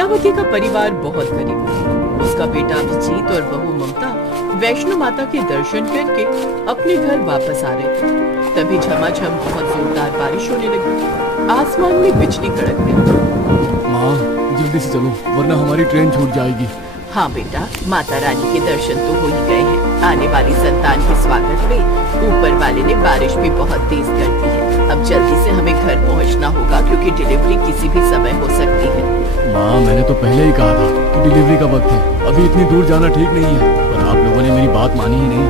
लीलावती का परिवार बहुत गरीब था। उसका बेटा अभिजीत और बहू ममता वैष्णो माता के दर्शन करके अपने घर वापस आ रहे थे। तभी झमाझम बहुत जोरदार बारिश होने लगी। आसमान में बिजली कड़कने लगी। माँ जल्दी से चलो वरना हमारी ट्रेन छूट जाएगी। हाँ बेटा, माता रानी के दर्शन तो हो ही गए हैं। आने वाली संतान के स्वागत में ऊपर वाले ने बारिश भी बहुत तेज कर दी है। अब जल्दी से हमें घर पहुंचना होगा क्योंकि डिलीवरी किसी भी समय हो सकती है। माँ मैंने तो पहले ही कहा था कि डिलीवरी का वक्त है, अभी इतनी दूर जाना ठीक नहीं है, पर आप लोगों ने मेरी बात मानी ही नहीं।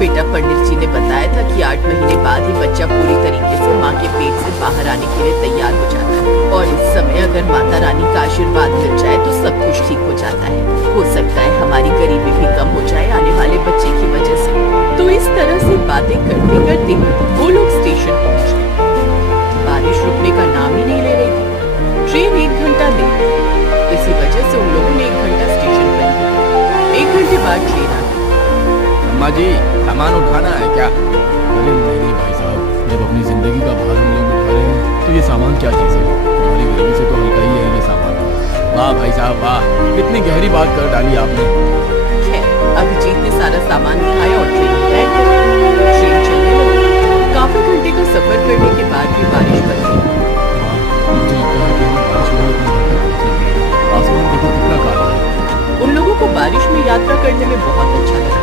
बेटा, पंडित जी ने बताया था कि 8 महीने बाद ही बच्चा पूरी तरीके से माँ के पेट से बाहर आने के लिए तैयार हो जाता है और इस समय अगर माता रानी का आशीर्वाद मिल जाए तो सब कुछ ठीक हो जाता है। हो सकता है हमारी गरीबी भी कम हो जाए आने वाले बच्चे की वजह से। तो इस तरह से बातें करते करते वो लोग स्टेशन पहुँच गए। बारिश रुकने का नाम ही नहीं ले रही थी। ट्रेन 1 घंटा लेट थी। इसी वजह से उन लोगों ने 1 घंटा स्टेशन पर ही। 1 घंटे बाद ट्रेन आ गई। अम्मा जी सामान उठाना है क्या? अरे नहीं भाई साहब, जब अपनी जिंदगी का भार हम लोग उठा रहे हैं तो ये सामान क्या चीज़ है? हमारी गरीबी से तो हल्का ही है ये सामान। वाह भाई साहब वाह, कितनी गहरी बात कर डाली आपने। अभिजीत ने सारा सामान उठाया और ट्रेन में बैठ गया। ट्रेन चलने लगी। काफी घंटे का सफर करने के बाद भी बारिश बंद नहीं हुई। मुझे लगता है कि हमें बारिश में अपने घर तक पहुंचेंगे। आसमान देखो कितना काला है। उन लोगों को बारिश में यात्रा करने में बहुत अच्छा लगा,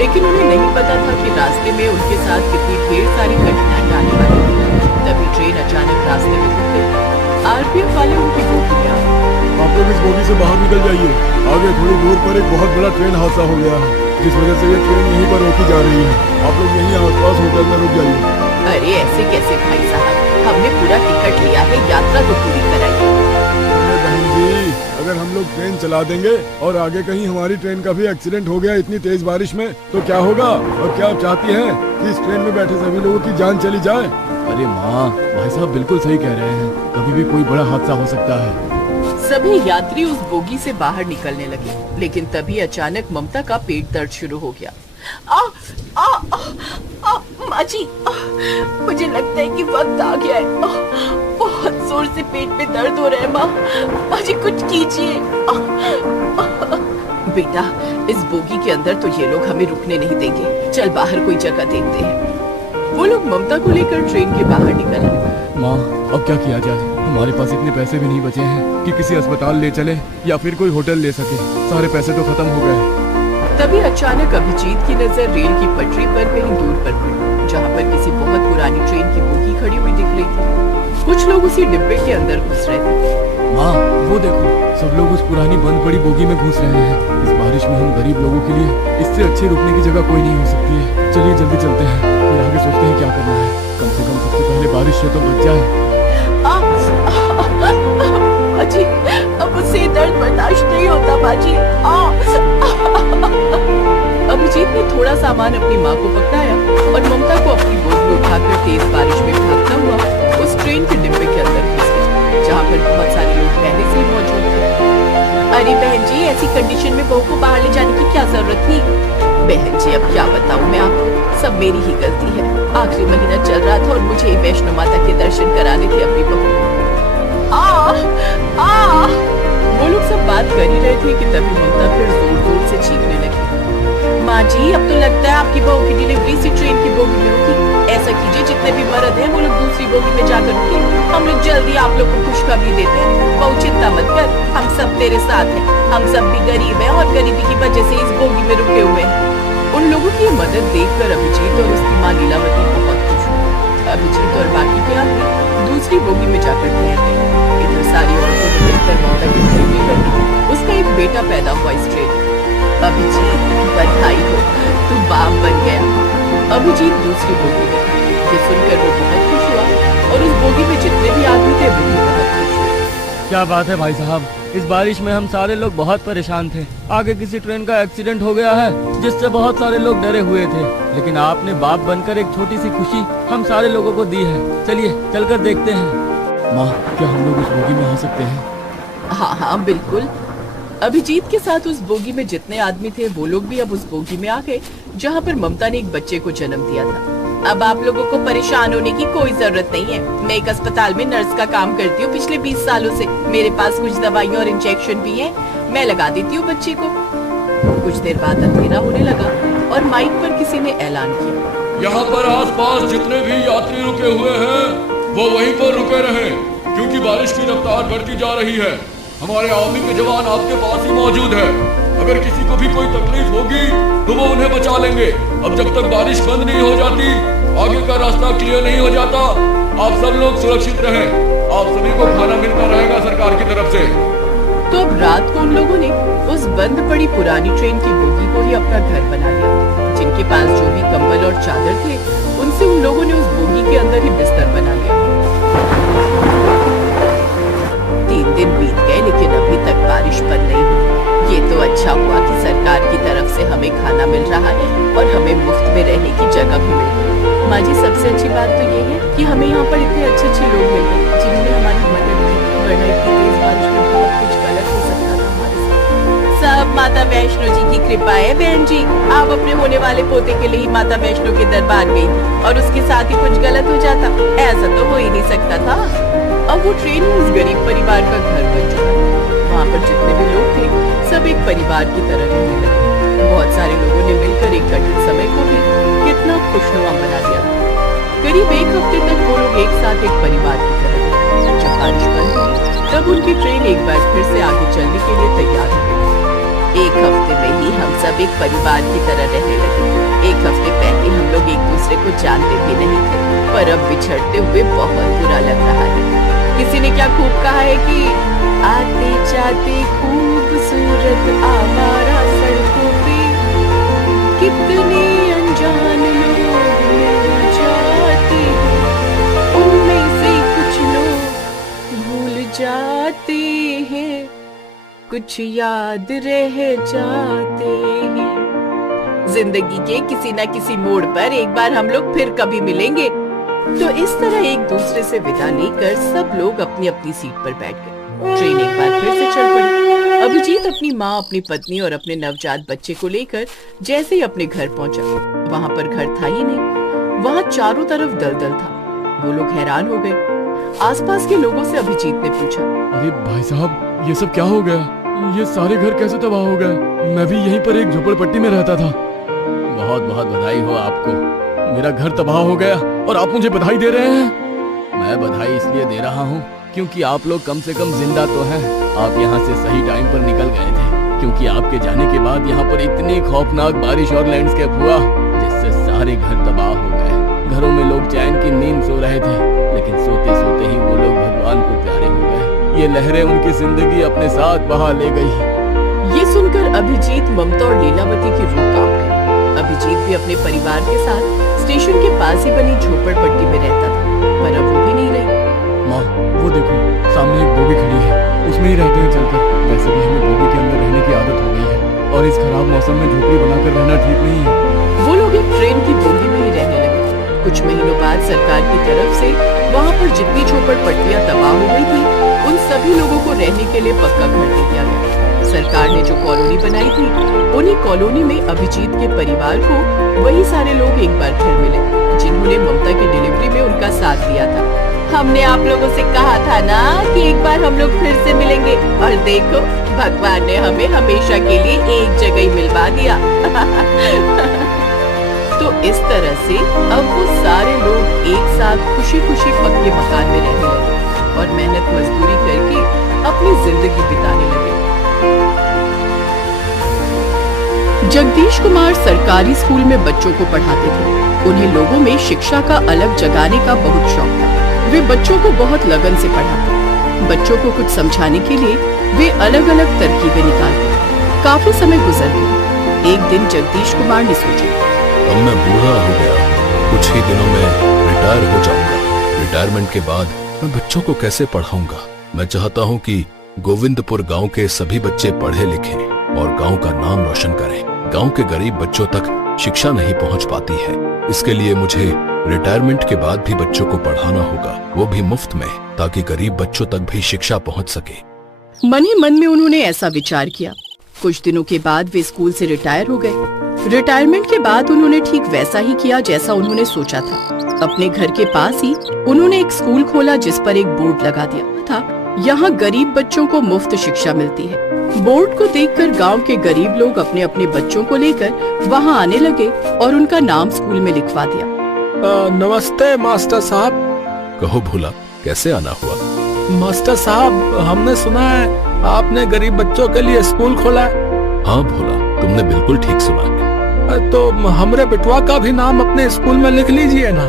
लेकिन उन्हें नहीं पता था कि रास्ते में उनके साथ कितनी ढेर सारी कठिनाई आने वाली थी। तभी ट्रेन अचानक रास्ते में रुक गई। आरपीएफ वाले उनकी बोगी में आ गए। आप लोग इस बोगी से बाहर निकल जाइए। आगे थोड़ी दूर पर एक बहुत बड़ा ट्रेन हादसा हो गया है, जिस वजह से ये ट्रेन यहीं पर रोकी जा रही है। आप लोग यहीं आसपास होटल में रुक जाइए। अरे ऐसे कैसे भाई साहब, हमने पूरा टिकट लिया है, यात्रा तो पूरी कराई। बहन जी, अगर हम लोग ट्रेन चला देंगे और आगे कहीं हमारी ट्रेन का भी एक्सीडेंट हो गया इतनी तेज बारिश में तो क्या होगा? और क्या आप चाहती हैं कि इस ट्रेन में बैठे सभी लोगों की जान चली जाए? अरे माँ, भाई साहब बिल्कुल सही कह रहे हैं, कभी भी कोई बड़ा हादसा हो सकता है। सभी यात्री उस बोगी से बाहर निकलने लगे, लेकिन तभी अचानक ममता का पेट दर्द शुरू हो गया। माँ जी, मुझे लगता है कि वक्त आ गया है। बहुत जोर से पेट में दर्द हो रहा है माँ जी, कुछ कीजिए। बेटा, इस बोगी के अंदर तो ये लोग हमें रुकने नहीं देंगे, चल बाहर कोई जगह देखते हैं। वो लोग ममता को लेकर ट्रेन के बाहर निकल आए। माँ, अब क्या किया जाए? हमारे पास इतने पैसे भी नहीं बचे हैं कि किसी अस्पताल ले चले या फिर कोई होटल ले सके। सारे पैसे तो खत्म हो गए। तभी अचानक अभिजीत की नजर रेल की पटरी पर कहीं दूर पर पड़ी, जहाँ पर किसी बहुत पुरानी ट्रेन की बोगी खड़ी हुई दिख रही थी। कुछ लोग उसी डिब्बे के अंदर घुस रहे थे। माँ, वो देखो, सब लोग उस पुरानी बंद पड़ी बोगी में घुस रहे हैं। इस बारिश में हम गरीब लोगों के लिए इससे अच्छी रुकने की जगह कोई नहीं हो सकती है। चलिए जल्दी चलते हैं, फिर आगे सोचते हैं क्या करना है। कम से कम सबसे पहले बारिश से तो बच जाए। बाजी, अब मुझसे दर्द बर्दाश्त नहीं होता बाजी। अभिजीत ने थोड़ा सामान अपनी माँ को पकड़ाया और ममता को अपनी गोद में उठाकर तेज बारिश में भागता हुआ उस ट्रेन के डिब्बे के अंदर घुस गया, जहाँ पर बहुत सारे लोग पहले से ही मौजूद थे। अरे बहन जी, ऐसी कंडीशन में बहू को बाहर ले जाने की क्या जरूरत थी? बहन जी, अब क्या बताऊँ मैं आपको, सब मेरी ही गलती है। आखिरी महीना चल रहा था और मुझे वैष्णो माता के दर्शन कराने थे अपनी बहू। वो लोग सब बात कर ही रहे थे कि तभी ममता फिर जोर जोर से चीखने लगी। माँ जी, अब तो लगता है आपकी बहू की डिलीवरी इसी ट्रेन की बोगी में होगी। ऐसा कीजिए, जितने भी मर्द हैं वो लोग दूसरी बोगी में जाकर रुके। हम लोग जल्दी आप लोग को खुशखबरी देते हैं। बहू चिंता मत कर, हम सब तेरे साथ हैं। हम सब भी गरीब हैं और गरीबी की वजह से इस बोगी में रुके हुए हैं। उन लोगों की मदद देखकर अभिजीत और उसकी माँ लीलावती बहुत खुश हुई। अभिजीत और बाकी के आदमी दूसरी बोगी में जाकर ठहर गए। इधर सारी औरतों ने मिलकर ममता की डिलीवरी कर दी। उसका एक बेटा पैदा हुआ इस ट्रेन में। अभिजीत, बधाई हो, तू बाप बन गया। अभिजीत दूसरी बोगी में था। ये सुनकर वो बहुत खुश हुआ और उस बोगी में जितने भी आदमी थे वो भी बहुत खुश हुए। क्या बात है भाई साहब, इस बारिश में हम सारे लोग बहुत परेशान थे। आगे किसी ट्रेन का एक्सीडेंट हो गया है जिससे बहुत सारे लोग डरे हुए थे, लेकिन आपने बाप बनकर एक छोटी सी खुशी हम सारे लोगों को दी है। चलिए चलकर देखते हैं। माँ, क्या हम लोग उस बोगी में आ सकते हैं? हाँ हाँ बिल्कुल। अभिजीत के साथ उस बोगी में जितने आदमी थे वो लोग भी अब उस बोगी में आ गए, जहाँ पर ममता ने एक बच्चे को जन्म दिया था। अब आप लोगों को परेशान होने की कोई जरूरत नहीं है। मैं एक अस्पताल में नर्स का काम करती हूँ पिछले 20 सालों से। मेरे पास कुछ दवाइयाँ और इंजेक्शन भी हैं। मैं लगा देती हूँ बच्चे को। कुछ देर बाद अंधेरा होने लगा और माइक पर किसी ने ऐलान किया, यहाँ पर आसपास जितने भी यात्री रुके हुए हैं वो वहीं पर रुके रहें, क्योंकि बारिश की रफ्तार बढ़ती जा रही है। हमारे आर्मी के जवान आपके पास ही मौजूद है। अगर किसी को भी कोई तकलीफ होगी तो वो उन्हें बचा लेंगे। अब जब तक बारिश बंद नहीं हो जाती, आगे का रास्ता क्लियर नहीं हो जाता, आप सब लोग सुरक्षित रहें। आप सभी को खाना मिलता रहेगा सरकार की तरफ से। तो अब रात को उन लोगों ने उस बंद पड़ी पुरानी ट्रेन की बोगी को ही अपना घर बना लिया। जिनके पास जो भी कंबल और चादर थे, उनसे उन लोगों ने उस बोगी के अंदर ही बिस्तर बना लिया। 3 दिन बीत गए लेकिन अभी तक बारिश बंद नहीं हुई। ये तो अच्छा हुआ कि सरकार की तरफ से हमें खाना मिल रहा है और हमें मुफ्त में रहने की जगह भी मिल गई। माँ जी, सबसे अच्छी बात तो ये है कि हमें यहाँ पर इतने अच्छे लोग मिल गए जिन्होंने हमारी मदद की, वरना इतनी तेज बारिश में बहुत कुछ गलत हो सकता था हमारे साथ। सब माता वैष्णो जी की कृपा है बहन जी। आप अपने होने वाले पोते के लिए ही माता वैष्णो के दरबार गई और उसके साथ ही कुछ गलत हो जाता, ऐसा तो हो ही नहीं सकता था। अब वो ट्रेन उस गरीब परिवार का घर बन चुका था। वहाँ पर जितने भी लोग थे सब एक परिवार की तरह रहने लगे। बहुत सारे लोगों ने मिलकर एक कठिन समय को भी कितना खुशनुमा बना दिया था। करीब 1 हफ्ते तक वो लोग एक साथ एक परिवार की तरह रहे। जब बारिश बंद हुई तब उनकी ट्रेन एक बार फिर से आगे चलने के लिए तैयार हो गई। 1 हफ्ते में ही हम सब एक परिवार की तरह रहने लगे। 1 हफ्ते पहले हम लोग एक दूसरे को जानते भी नहीं थे, पर अब बिछड़ते हुए बहुत बुरा लग रहा है। किसी ने क्या खूब कहा है कि आते जाते खूबसूरत आवारा सड़कों पे कितने अनजान लोग मिल जाते हैं, उनमें से कुछ लोग भूल जाते हैं, कुछ याद रह जाते हैं। जिंदगी के किसी न किसी मोड़ पर एक बार हम लोग फिर कभी मिलेंगे। तो इस तरह एक दूसरे से विदा लेकर सब लोग अपनी अपनी सीट पर बैठ गए। ट्रेन एक बार फिर से चल पड़ी। अभिजीत अपनी माँ, अपनी पत्नी और अपने नवजात बच्चे को लेकर जैसे ही अपने घर पहुंचा, वहाँ पर घर था ही नहीं। वहाँ चारों तरफ दलदल था। वो लोग हैरान हो गए। आसपास के लोगों से अभिजीत ने पूछा, अरे भाई साहब, ये सब क्या हो गया? ये सारे घर कैसे तबाह हो गए? मैं भी यहीं पर एक झोपड़पट्टी में रहता था। बहुत बहुत बधाई हो आपको। मेरा घर तबाह हो गया और आप मुझे बधाई दे रहे हैं? मैं बधाई इसलिए दे रहा हूँ क्योंकि आप लोग कम से कम जिंदा तो हैं। आप यहाँ से सही टाइम पर निकल गए थे, क्योंकि आपके जाने के बाद यहाँ पर इतनी खौफनाक बारिश और लैंडस्केप हुआ जिससे सारे घर तबाह हो गए। घरों में लोग चैन की नींद सो रहे थे, लेकिन सोते सोते ही वो लोग भगवान को प्यारे हो गए। ये लहरें उनकी जिंदगी अपने साथ बहा ले गई। ये सुनकर अभिजीत, ममता और लीलावती की रूह कांप गई। अभिजीत भी अपने परिवार के साथ स्टेशन के पास ही बनी झोपड़पट्टी में रहता था, पर अब वो भी नहीं रही। माँ, वो देखो, सामने एक बोगी खड़ी है। उसमें ही रहते हैं चलकर। वैसे भी हमें बोगी के अंदर रहने की आदत हो गई है और इस खराब मौसम में झोपड़ी बनाकर रहना ठीक नहीं है। वो लोग एक ट्रेन की बोगी में ही रहने लगे। कुछ महीनों बाद सरकार की तरफ से वहाँ पर जितनी झोपड़पट्टियाँ तबाह हो गई थी, उन सभी लोगों को रहने के लिए पक्का घर दे दिया गया। सरकार ने जो कॉलोनी बनाई थी, उन्हीं कॉलोनी में अभिजीत के परिवार को वही सारे लोग एक बार फिर मिले जिन्होंने ममता की डिलीवरी में उनका साथ दिया था। हमने आप लोगों से कहा था ना कि एक बार हम लोग फिर से मिलेंगे, और देखो भगवान ने हमें हमेशा के लिए एक जगह ही मिलवा दिया। तो इस तरह से अब वो सारे लोग एक साथ खुशी खुशी पक्के मकान में रहने लगे और मेहनत मजदूरी करके अपनी जिंदगी बिताने लगे। जगदीश कुमार सरकारी स्कूल में बच्चों को पढ़ाते थे। उन्हें लोगों में शिक्षा का अलग जगाने का बहुत शौक था। वे बच्चों को बहुत लगन से पढ़ाते। बच्चों को कुछ समझाने के लिए वे अलग अलग तरकीबें निकालते। काफी समय गुजर गया। एक दिन जगदीश कुमार ने सोचा, अब मैं बूढ़ा हो गया, कुछ ही दिनों में रिटायर हो जाऊंगा। रिटायरमेंट के बाद मैं बच्चों को कैसे पढ़ाऊंगा? मैं चाहता हूं कि गोविंदपुर गांव के सभी बच्चे पढ़े लिखें और गांव का नाम रोशन करें। गांव के गरीब बच्चों तक शिक्षा नहीं पहुंच पाती है। इसके लिए मुझे रिटायरमेंट के बाद भी बच्चों को पढ़ाना होगा, वो भी मुफ्त में, ताकि गरीब बच्चों तक भी शिक्षा पहुंच सके। मन ही मन में उन्होंने ऐसा विचार किया। कुछ दिनों के बाद वे स्कूल से रिटायर हो गए। रिटायरमेंट के बाद उन्होंने ठीक वैसा ही किया जैसा उन्होंने सोचा था। अपने घर के पास ही उन्होंने एक स्कूल खोला जिस पर एक बोर्ड लगा दिया था, यहाँ गरीब बच्चों को मुफ्त शिक्षा मिलती है। बोर्ड को देखकर गांव के गरीब लोग अपने अपने बच्चों को लेकर वहाँ आने लगे और उनका नाम स्कूल में लिखवा दिया। नमस्ते मास्टर साहब। कहो भोला, कैसे आना हुआ? मास्टर साहब, हमने सुना है आपने गरीब बच्चों के लिए स्कूल खोला है। हाँ भोला, तुमने बिल्कुल ठीक सुना है। तो हमरे बेटवा का भी नाम अपने स्कूल में लिख लीजिए ना।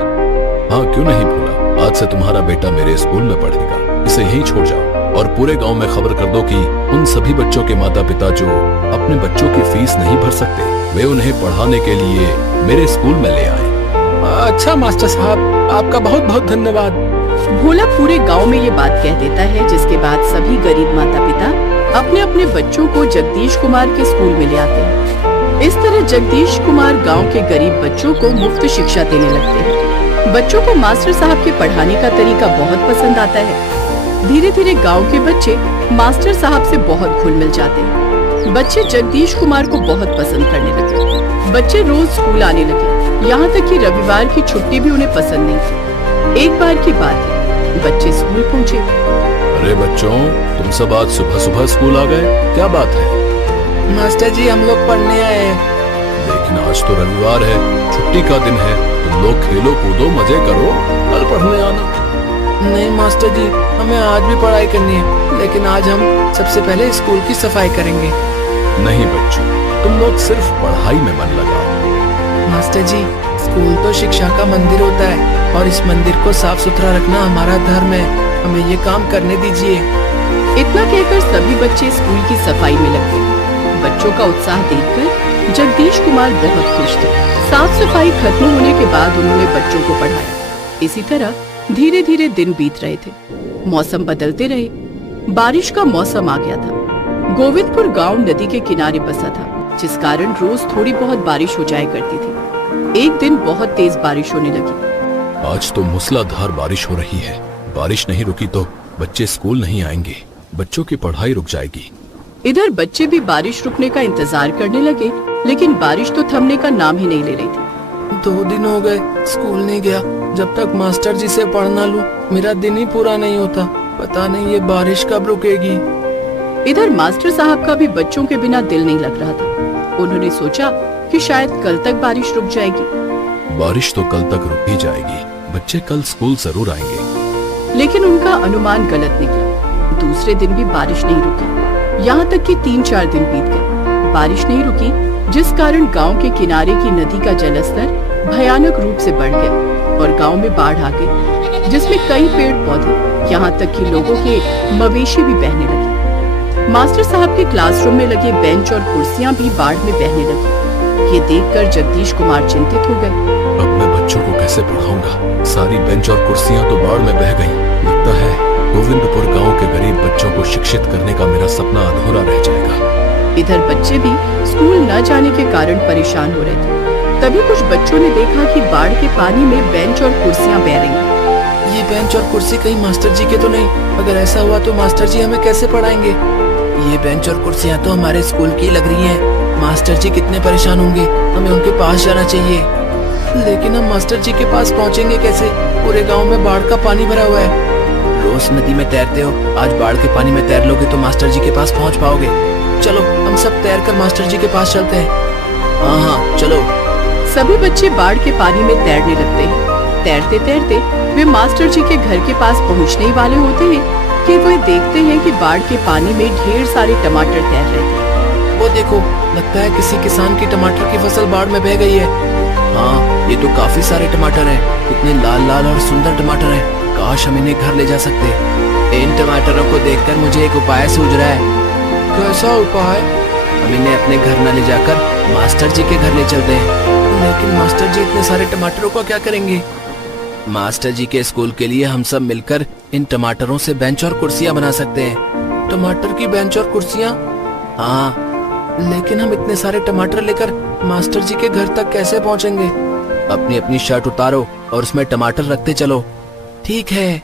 हाँ, क्यों नहीं भोला। आज से तुम्हारा बेटा मेरे स्कूल में पढ़ेगा। इसे यहीं छोड़ जाओ और पूरे गांव में खबर कर दो कि उन सभी बच्चों के माता पिता जो अपने बच्चों की फीस नहीं भर सकते, वे उन्हें पढ़ाने के लिए मेरे स्कूल में ले आए। अच्छा मास्टर साहब, आपका बहुत बहुत धन्यवाद। भोला पूरे गांव में ये बात कह देता है, जिसके बाद सभी गरीब माता पिता अपने अपने बच्चों को जगदीश कुमार के स्कूल में ले आते हैं। इस तरह जगदीश कुमार गांव के गरीब बच्चों को मुफ्त शिक्षा देने लगते हैं। बच्चों को मास्टर साहब के पढ़ाने का तरीका बहुत पसंद आता है। धीरे धीरे गांव के बच्चे मास्टर साहब से बहुत घुल मिल जाते हैं। बच्चे जगदीश कुमार को बहुत पसंद करने लगे। बच्चे रोज स्कूल आने लगे, यहाँ तक कि रविवार की छुट्टी भी उन्हें पसंद नहीं थी। एक बार की बात है, बच्चे स्कूल पहुँचे। अरे बच्चों, तुम सब आज सुबह सुबह स्कूल आ गए, क्या बात है? मास्टर जी, हम लोग पढ़ने आए हैं। लेकिन आज तो रविवार है, छुट्टी का दिन है। तुम लोग खेलो कूदो, मजे करो, कल पढ़ने आना। नहीं मास्टर जी, हमें आज भी पढ़ाई करनी है, लेकिन आज हम सबसे पहले स्कूल की सफाई करेंगे। नहीं बच्चों, तुम लोग सिर्फ पढ़ाई में मन लगाओ। मास्टर जी, स्कूल तो शिक्षा का मंदिर होता है और इस मंदिर को साफ सुथरा रखना हमारा धर्म है। हमें ये काम करने दीजिए। इतना कहकर सभी बच्चे स्कूल की सफाई में लग गए। बच्चों का उत्साह देखकर जगदीश कुमार बहुत खुश थे। साफ सफाई खत्म होने के बाद उन्होंने बच्चों को पढ़ाया। इसी तरह धीरे धीरे दिन बीत रहे थे। मौसम बदलते रहे। बारिश का मौसम आ गया था। गोविंदपुर गांव नदी के किनारे बसा था, जिस कारण रोज थोड़ी बहुत बारिश हो जाया करती थी। एक दिन बहुत तेज बारिश होने लगी। आज तो मूसलाधार बारिश हो रही है। बारिश नहीं रुकी तो बच्चे स्कूल नहीं आएंगे, बच्चों की पढ़ाई रुक जाएगी। इधर बच्चे भी बारिश रुकने का इंतजार करने लगे, लेकिन बारिश तो थमने का नाम ही नहीं ले रही थी। 2 दिन हो गए स्कूल नहीं गया। जब तक मास्टर जी से पढ़ ना लूं, मेरा दिन ही पूरा नहीं होता। पता नहीं ये बारिश कब रुकेगी। इधर मास्टर साहब का भी बच्चों के बिना दिल नहीं लग रहा था। उन्होंने सोचा कि शायद कल तक बारिश रुक जाएगी। बारिश तो कल तक रुक ही जाएगी, बच्चे कल स्कूल जरूर आएंगे। लेकिन उनका अनुमान गलत निकला। दूसरे दिन भी बारिश नहीं रुकी। यहाँ तक कि 3-4 दिन बीत गए, बारिश नहीं रुकी, जिस कारण गांव के किनारे की नदी का जलस्तर भयानक रूप से बढ़ गया और गांव में बाढ़ आ गई, जिसमें कई पेड़ पौधे, यहाँ तक कि लोगों के मवेशी भी बहने लगे। मास्टर साहब के क्लासरूम में लगे बेंच और कुर्सियां भी बाढ़ में बहने लगी। ये देखकर जगदीश कुमार चिंतित हो गए। अब मैं बच्चों को कैसे पढ़ाऊंगा? सारी बेंच और कुर्सियां तो बाढ़ में बह गईं। लगता है गोविंदपुर गांव के गरीब बच्चों को शिक्षित करने का मेरा सपना अधूरा रह जाएगा। इधर बच्चे भी स्कूल न जाने के कारण परेशान हो रहे थे। तभी कुछ बच्चों ने देखा कि बाढ़ के पानी में बेंच और कुर्सियां बह रही हैं। ये बेंच और कुर्सी कहीं मास्टर जी के तो नहीं? अगर ऐसा हुआ तो मास्टर जी हमें कैसे पढ़ाएंगे? ये बेंच और कुर्सियां तो हमारे स्कूल की लग रही हैं। मास्टर जी कितने परेशान होंगे, हमें उनके पास जाना चाहिए। लेकिन हम मास्टर जी के पास पहुंचेंगे कैसे? पूरे गांव में बाढ़ का पानी भरा हुआ है। रोज नदी में तैरते हो, आज बाढ़ के पानी में तैर लोगे तो मास्टर जी के पास पहुंच पाओगे। चलो हम सब तैर कर मास्टर जी के पास चलते हैं। हाँ, चलो। सभी बच्चे बाढ़ के पानी में तैरने लगते हैं। तैरते तैरते वे मास्टर जी के घर के पास पहुंचने ही वाले होते हैं कि वे देखते हैं कि बाढ़ के पानी में ढेर सारे टमाटर तैर रहे थे। वो देखो, लगता है किसी किसान की टमाटर की फसल बाढ़ में बह गई है। हाँ, ये तो काफी सारे टमाटर हैं। कितने लाल लाल और सुंदर टमाटर हैं। काश हम इन्हें घर ले जा सकते। इन टमाटरों को देखकर मुझे एक उपाय सूझ रहा है। कैसा उपाय? हम इन्हें अपने घर न ले जाकर मास्टर जी के घर ले चलते हैं। लेकिन मास्टर जी इतने सारे टमाटरों को क्या करेंगे? मास्टर जी के स्कूल के लिए हम सब मिलकर इन टमाटरों से बेंच और कुर्सियां बना सकते हैं। टमाटर की बेंच और कुर्सियां? हाँ, लेकिन हम इतने सारे टमाटर लेकर मास्टर जी के घर तक कैसे पहुंचेंगे? अपनी अपनी शर्ट उतारो और उसमें टमाटर रखते चलो। ठीक है।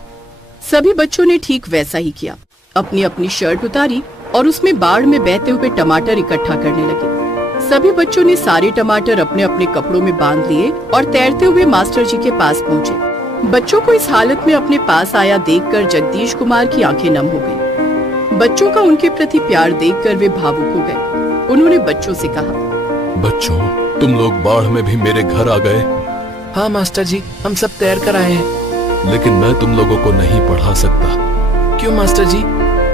सभी बच्चों ने ठीक वैसा ही किया। अपनी अपनी शर्ट उतारी और उसमें बाढ़ में बहते हुए टमाटर इकट्ठा करने लगे। सभी बच्चों ने सारे टमाटर अपने अपने कपड़ों में बांध लिए और तैरते हुए मास्टर जी के पास पहुँचे। बच्चों को इस हालत में अपने पास आया देखकर जगदीश कुमार की आंखें नम हो गईं। बच्चों का उनके प्रति प्यार देखकर वे भावुक हो गए। उन्होंने बच्चों से कहा, बच्चों, तुम लोग बाढ़ में भी मेरे घर आ गए, हाँ मास्टर जी, हम सब तैर कर आए हैं। लेकिन मैं तुम लोगों को नहीं पढ़ा सकता। क्यों मास्टर जी?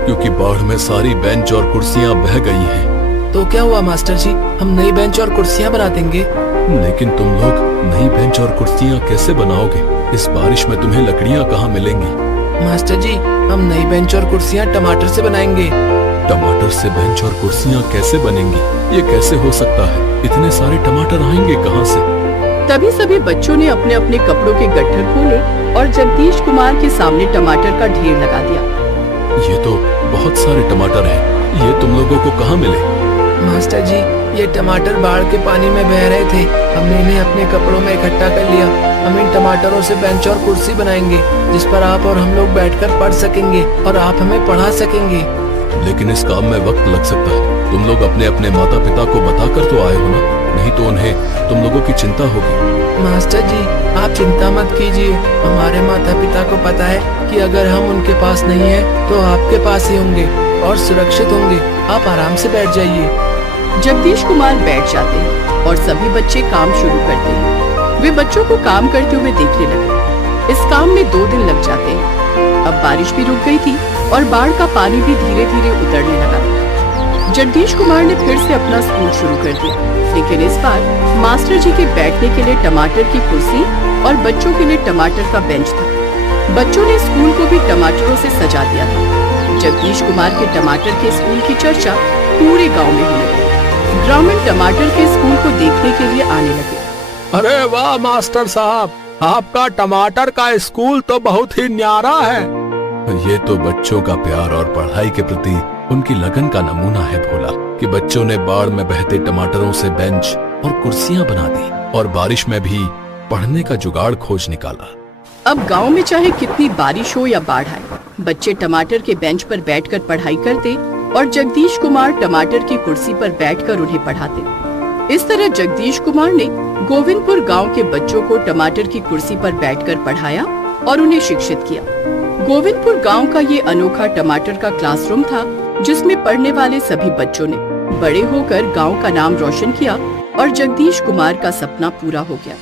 क्योंकि बाढ़ में सारी बेंच और कुर्सियां बह गई हैं। तो क्या हुआ मास्टर जी, हम नई बेंच और कुर्सियाँ बना देंगे। लेकिन तुम लोग नई बेंच और कुर्सियां कैसे बनाओगे? इस बारिश में तुम्हें लकड़ियां कहाँ मिलेंगी? मास्टर जी, हम नई बेंच और कुर्सियाँ टमाटर से बनाएंगे। टमाटर से बेंच और कुर्सियां कैसे बनेंगी? ये कैसे हो सकता है? इतने सारे टमाटर आएंगे कहाँ से? तभी सभी बच्चों ने अपने अपने कपड़ों के गट्ठर खोले और जगदीश कुमार के सामने टमाटर का ढेर लगा दिया। ये तो बहुत सारे टमाटर हैं। ये तुम लोगों को कहाँ मिले? मास्टर जी, ये टमाटर बाढ़ के पानी में बह रहे थे, हमने इन्हें अपने कपड़ों में इकट्ठा कर लिया। हम इन टमाटरों से बेंच और कुर्सी बनाएंगे जिस पर आप और हम लोग बैठकर पढ़ सकेंगे और आप हमें पढ़ा सकेंगे। लेकिन इस काम में वक्त लग सकता है। तुम लोग अपने अपने माता पिता को बताकर तो आए हो ना, नहीं तो उन्हें तुम लोगों की चिंता होगी। मास्टर जी, आप चिंता मत कीजिए, हमारे माता पिता को पता है कि अगर हम उनके पास नहीं है तो आपके पास ही होंगे और सुरक्षित होंगे। आप आराम से बैठ जाइए। जगदीश कुमार बैठ जाते हैं और सभी बच्चे काम शुरू करते हैं। वे बच्चों को काम करते हुए देखने लगे। इस काम में 2 दिन लग जाते हैं। अब बारिश भी रुक गई थी और बाढ़ का पानी भी धीरे धीरे उतरने लगा। जगदीश कुमार ने फिर से अपना स्कूल शुरू कर दिया, लेकिन इस बार मास्टर जी के बैठने के लिए टमाटर की कुर्सी और बच्चों के लिए टमाटर का बेंच था। बच्चों ने स्कूल को भी टमाटरों से सजा दिया था। जगदीश कुमार के टमाटर के स्कूल की चर्चा पूरे गांव में होने लगी। ग्रामीण टमाटर के स्कूल को देखने के लिए आने लगे। अरे वाह मास्टर साहब, आपका टमाटर का स्कूल तो बहुत ही न्यारा है। ये तो बच्चों का प्यार और पढ़ाई के प्रति उनकी लगन का नमूना है भोला, कि बच्चों ने बाढ़ में बहते टमाटरों से बेंच और कुर्सियां बना दी और बारिश में भी पढ़ने का जुगाड़ खोज निकाला। अब गांव में चाहे कितनी बारिश हो या बाढ़ आए, बच्चे टमाटर के बेंच पर बैठकर पढ़ाई करते और जगदीश कुमार टमाटर की कुर्सी पर बैठकर उन्हें पढ़ाते। इस तरह जगदीश कुमार ने गोविंदपुर गांव के बच्चों को टमाटर की कुर्सी पर बैठकर पढ़ाया और उन्हें शिक्षित किया। गोविंदपुर गांव का ये अनोखा टमाटर का क्लासरूम था, जिसमें पढ़ने वाले सभी बच्चों ने बड़े होकर गांव का नाम रोशन किया और जगदीश कुमार का सपना पूरा हो गया।